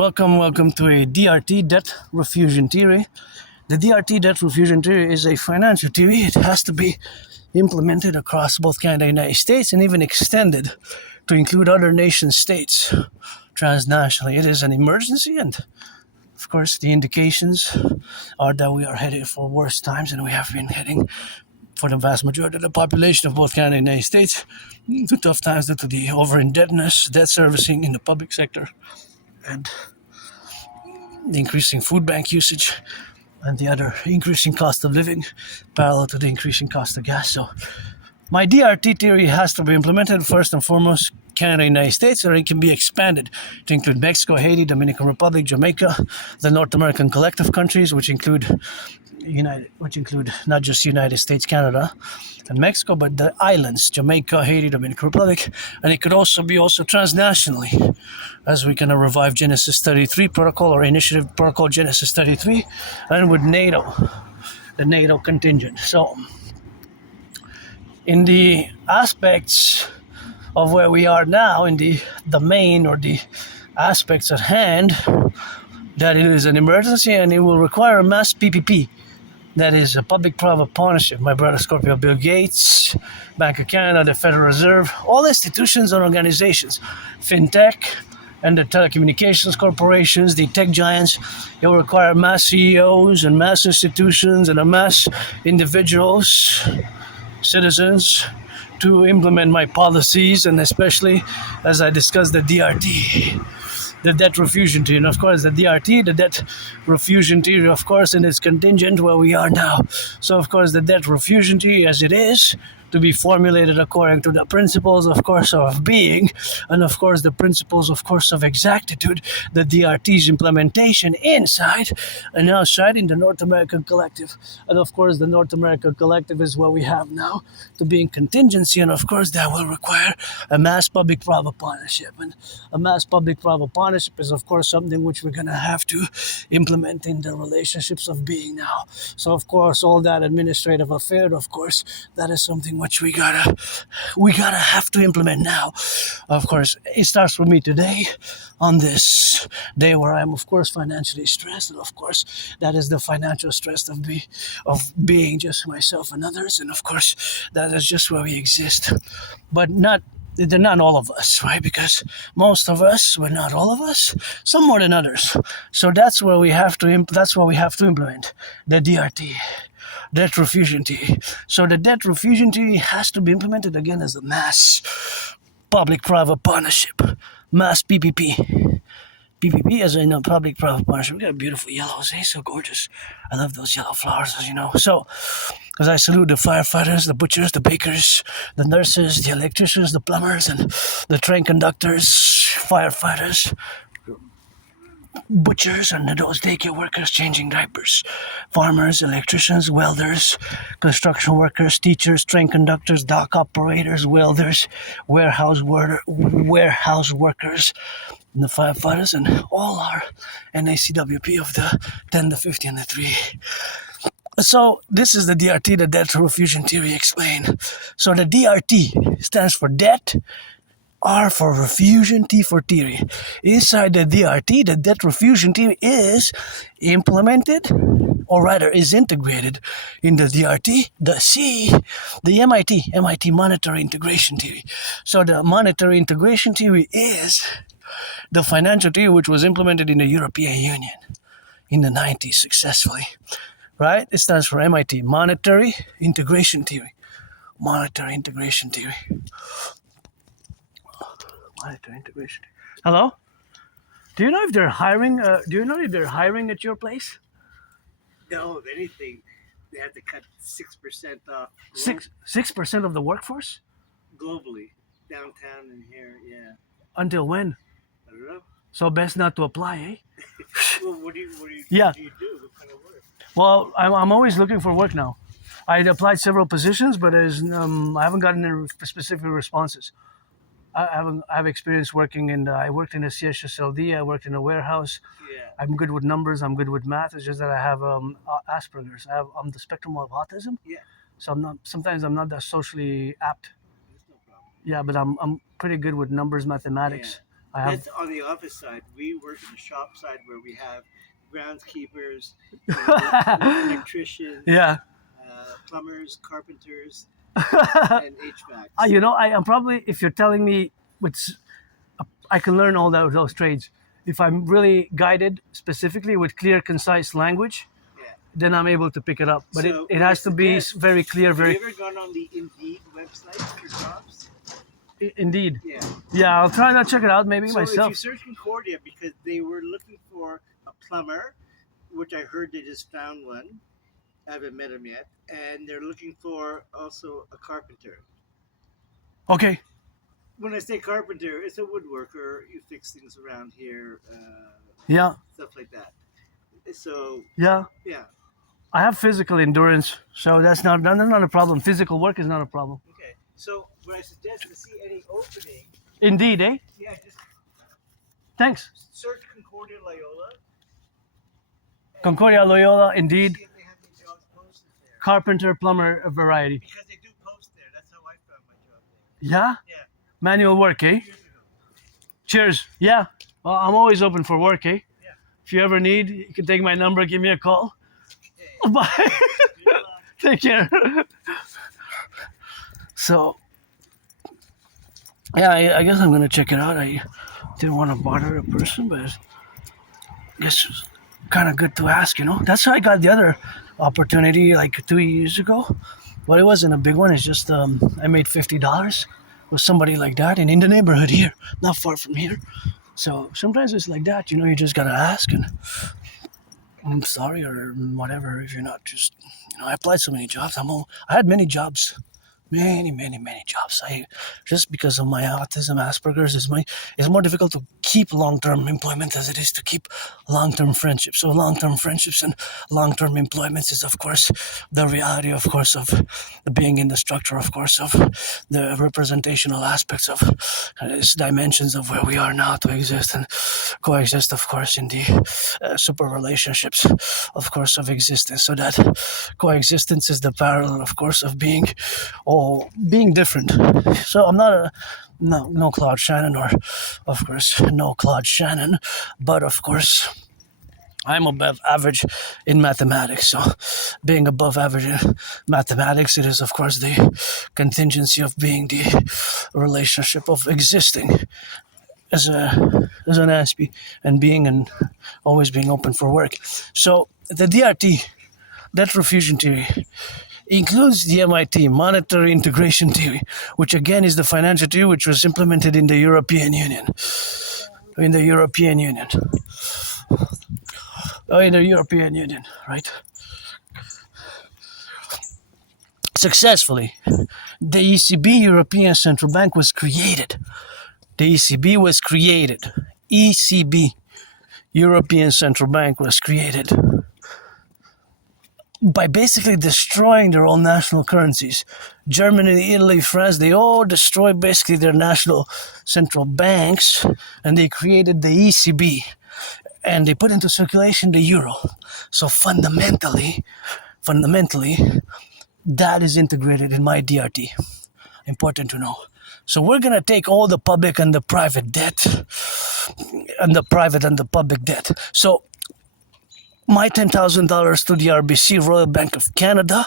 Welcome to a DRT, debt refusion theory. The DRT debt refusion theory is a financial theory. It has to be implemented across both Canada and the United States and even extended to include other nation states transnationally. It is an emergency, and of course the indications are that we are headed for worse times than we have been heading for the vast majority of the population of both Canada and the United States, to tough times due to the over-indebtedness, debt servicing in the public sector, and the increasing food bank usage, and the other increasing cost of living parallel to the increasing cost of gas. So my DRT theory has to be implemented first and foremost Canada and the United States, or it can be expanded to include Mexico, Haiti, Dominican Republic, Jamaica, the North American Collectif countries, which include not just United States, Canada, and Mexico, but the islands, Jamaica, Haiti, Dominican Republic, and it could also be transnationally, as we can revive Genesis 33 protocol or initiative protocol Genesis 33, and with NATO, the NATO contingent. So, in the aspects of where we are now, in the main or the aspects at hand, that it is an emergency and it will require a mass PPP. That is a public-private partnership. My brother Scorpio, Bill Gates, Bank of Canada, the Federal Reserve, all institutions and organizations, fintech, and the telecommunications corporations, the tech giants. It will require mass CEOs and mass institutions and a mass individuals, citizens, to implement my policies, and especially as I discussed the DRT. The debt refusion theory, and of course the DRT, the debt refusion theory, of course, and it's contingent where we are now. So of course the debt refusion theory, as it is, to be formulated according to the principles, of course, of being, and of course the principles, of course, of exactitude, the DRT's implementation inside and outside in the North American Collective. And of course the North American Collective is what we have now to be in contingency, and of course that will require a mass public-private partnership. And a mass public-private partnership is of course something which we're going to have to implement in the relationships of being now. So of course all that administrative affair, of course, that is something which we gotta have to implement now. Of course, it starts with me today, on this day where I'm of course financially stressed, and of course that is the financial stress of being just myself and others, and of course that is just where we exist. But they're not all of us, right? Because most of us, but not all of us, some more than others. So that's where we have to implement the DRT. Debt refusion theory. So the debt refusion theory has to be implemented again as a mass public-private partnership, mass PPP. PPP as in a public-private partnership. We got beautiful yellows, so gorgeous. I love those yellow flowers, as you know. So, because I salute the firefighters, the butchers, the bakers, the nurses, the electricians, the plumbers, and the train conductors, firefighters, butchers, and those daycare workers changing diapers, farmers, electricians, welders, construction workers, teachers, train conductors, dock operators, welders, warehouse workers, and the firefighters, and all our NACWP of the 10, the 50, and the 3. So this is the DRT, the debt refusion theory explained. So the DRT stands for debt, R for refusion, T for theory. Inside the DRT, the debt refusion theory is implemented, or rather is integrated in the DRT, the MIT monetary integration theory. So the monetary integration theory is the financial theory which was implemented in the European Union in the 90s successfully, right? It stands for MIT, monetary integration theory. Monetary integration theory. Monetary integration. Hello? Do you know if they're hiring? At your place? No, if anything, they have to cut 6% off. 6% of the workforce? Globally, downtown and here, yeah. Until when? I don't know. So best not to apply, eh? Well, what do you Yeah. do? What kind of work? Well, I'm always looking for work now. I applied several positions, but I haven't gotten any specific responses. I've experience working I worked in a CHSLD, I worked in a warehouse. Yeah. I'm good with numbers, I'm good with math. It's just that I have Asperger's. I'm the spectrum of autism. Yeah. So sometimes I'm not that socially apt. That's no problem. Yeah, but I'm pretty good with numbers, mathematics. I have. That's on the office side. We work in the shop side where we have groundskeepers, electricians, Yeah. Plumbers, carpenters, and HVACs. You know, I am probably, if you're telling me which I can learn all those trades. If I'm really guided specifically with clear, concise language, Yeah. then I'm able to pick it up. But So, it has to be suggest- very clear, Have very you ever gone on the Indeed website for jobs? indeed. Yeah. Yeah, I'll try to check it out maybe So if myself. you search Concordia, because they were looking for a plumber, which I heard they just found one. I haven't met him yet. And they're looking for also a carpenter. Okay. When I say carpenter, it's a woodworker. You fix things around here, Yeah. stuff like that. So, Yeah. yeah. I have physical endurance, so that's not a problem. Physical work is not a problem. Okay. So, what I suggest to see any opening, Indeed, eh? yeah, just Thanks. search Concordia Loyola. Concordia Loyola, indeed. See if they have any jobs posted there. Carpenter, plumber, a variety. Because they do post there. That's how I found my job there. Yeah? Yeah. Manual work, eh? Years ago. Cheers. Yeah. Well, I'm always open for work, eh? Yeah. If you ever need, you can take my number, give me a call. Okay. Bye. Good luck. Take care. So, yeah, I guess I'm gonna check it out. I didn't want to bother a person, but I guess it's kind of good to ask, you know. That's how I got the other opportunity like 2 years ago. But it wasn't a big one. It's just I made $50 with somebody like that in the neighborhood here, not far from here. So sometimes it's like that, you know. You just gotta ask, and I'm sorry or whatever if you're not just, you know. I applied so many jobs. I had many jobs. Many jobs. Just because of my autism, Asperger's, it's more difficult to keep long-term employment as it is to keep long-term friendships. So long-term friendships and long-term employments is, of course, the reality, of course, of being in the structure, of course, of the representational aspects of its dimensions of where we are now to exist and coexist, of course, in the super relationships, of course, of existence. So that coexistence is the parallel, of course, of being different. So I'm not no Claude Shannon, or of course no Claude Shannon, but of course I'm above average in mathematics. So being above average in mathematics, it is of course the contingency of being the relationship of existing as an Aspie and being and always being open for work. So the DRT, debt refusion theory, includes the MIT, monetary integration theory, which again is the financial theory which was implemented in the European Union. In the European Union. In the European Union, right? Successfully. The ECB, European Central Bank, was created. The ECB was created. ECB, European Central Bank, was created by basically destroying their own national currencies. Germany, Italy, France, they all destroyed basically their national central banks, and they created the ECB, and they put into circulation the euro. So fundamentally, that is integrated in my DRT. Important to know. So we're going to take all the public and the private debt, and the private and the public debt. So my $10,000 to the RBC, Royal Bank of Canada,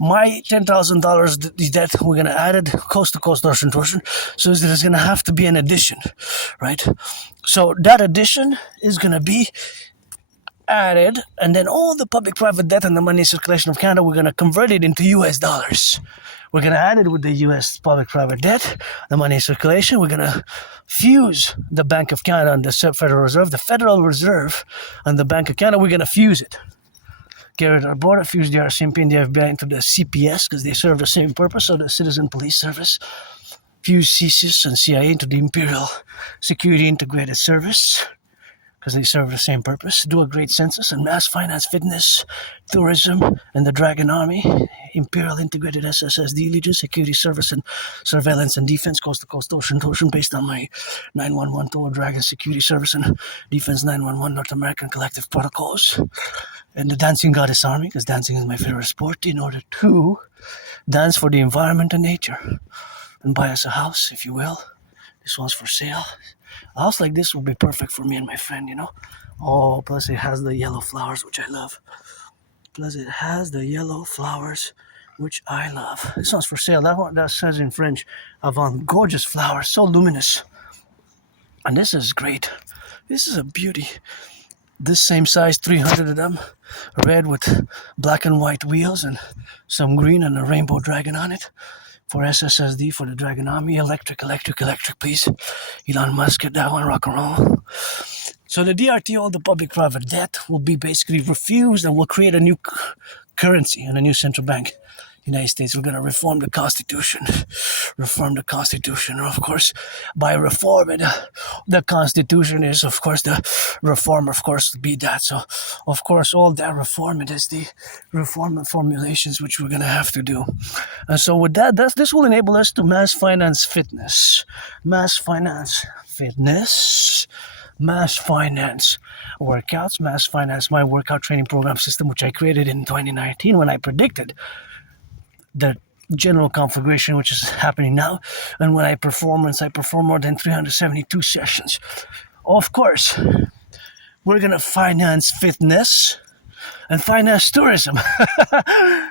my $10,000 debt, we're going to add it coast to coast, ocean to ocean. So there's going to have to be an addition, right? So that addition is going to be added, and then all the public-private debt and the money circulation of Canada, we're going to convert it into US dollars. We're going to add it with the US public-private debt, the money circulation. We're going to fuse the Bank of Canada and the Federal Reserve. The Federal Reserve and the Bank of Canada, we're going to fuse it. Get rid of our border, fuse the RCMP and the FBI into the CPS because they serve the same purpose, so the Citizen Police Service. Fuse CSIS and CIA into the Imperial Security Integrated Service, because they serve the same purpose. Do a great census and mass finance fitness, tourism, and the Dragon Army, Imperial Integrated SSSD Legion, Security Service and Surveillance and Defense, coast to coast, ocean to ocean, based on my 911 Total Dragon Security Service and Defense 911 North American Collectif protocols. And the Dancing Goddess Army, because dancing is my favorite sport, in order to dance for the environment and nature. And buy us a house, if you will. This one's for sale. A house like this would be perfect for me and my friend, you know. Oh, plus it has the yellow flowers, which I love. Plus it has the yellow flowers, which I love. This one's for sale. That one that says in French, avant, gorgeous flowers, so luminous. And this is great. This is a beauty. This same size, 300 of them, red with black and white wheels and some green and a rainbow dragon on it. For SSSD, for the Dragon Army, electric, please. Elon Musk, get that one, rock and roll. So the DRT, all the public-private debt, will be basically refused, and we'll create a new currency and a new central bank. United States, we're going to reform the Constitution. Of course, by reforming the Constitution is, of course, the reform, of course, to be that. So, of course, all that reform, it is the reform formulations which we're going to have to do. And so with that, this will enable us to mass finance fitness. Mass finance workouts, mass finance my workout training program system, which I created in 2019 when I predicted the general configuration which is happening now, and when I perform more than 372 sessions. Of course, we're gonna finance fitness and finance tourism.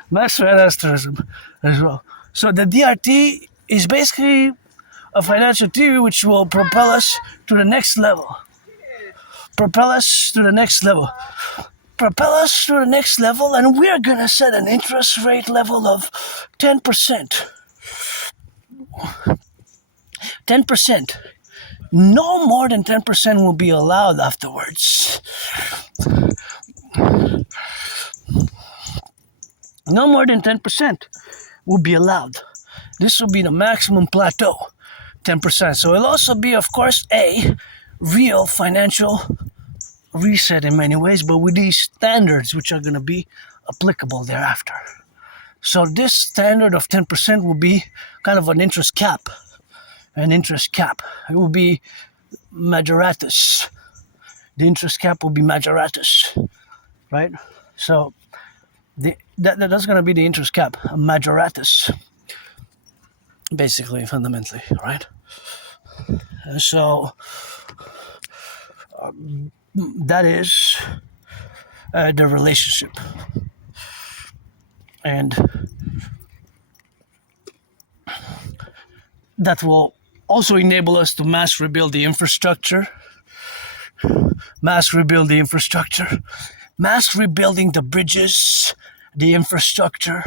Mass finance tourism as well. So the DRT is basically a financial theory which will propel us to the next level. And we're going to set an interest rate level of 10%. 10%. No more than 10% will be allowed afterwards. No more than 10% will be allowed. This will be the maximum plateau, 10%. So it'll also be, of course, a real financial reset in many ways, but with these standards which are going to be applicable thereafter. So this standard of 10% will be kind of an interest cap. It will be majoratus. The interest cap will be majoratus, right? So that's going to be the interest cap, a majoratus, basically, fundamentally, right? And so that is the relationship. And that will also enable us to mass rebuild the infrastructure. Mass rebuilding the bridges, the infrastructure,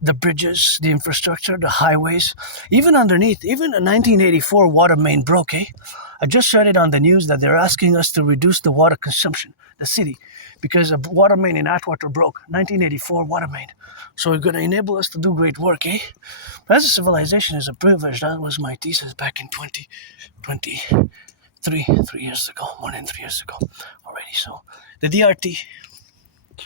the highways, even underneath. Even a 1984 water main broke, I just read it on the news that they're asking us to reduce the water consumption, the city, because a water main in Atwater broke, 1984 water main. So it's going to enable us to do great work, As a civilization is a privilege. That was my thesis back in 2023, 3 years ago, more than 3 years ago already. So the DRT